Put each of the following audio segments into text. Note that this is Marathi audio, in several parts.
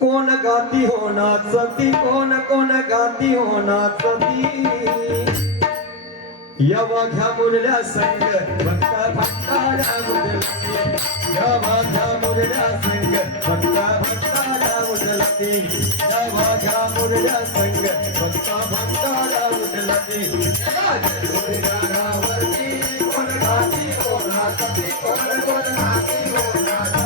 कोण गाती हो नाचती? कोण कोण गाती हो नाचती? यवा घ्या मुरल्या संग भक्ता भक्ताला मुदलती यवा घ्या मुरल्या संग भक्ता भक्ताला मुदलती यवा घ्या मुरल्या संग भक्ता भक्ताला मुदलती कोण गाती हो नाचती? कोण कोण गाती हो नाचती?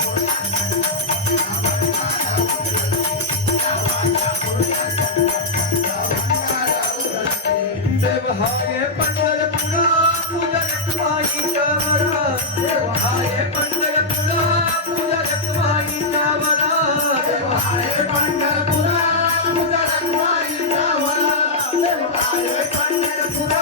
हाय पंढरपुरा तुझ्या रखवाईच्या वरा हाय पंढरपुरा तुझ्या रखवाईच्या वरा हाय पंढरपुरा तुझ्या रखवाईच्या वरा हाय पंढरपुरा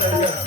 Yeah.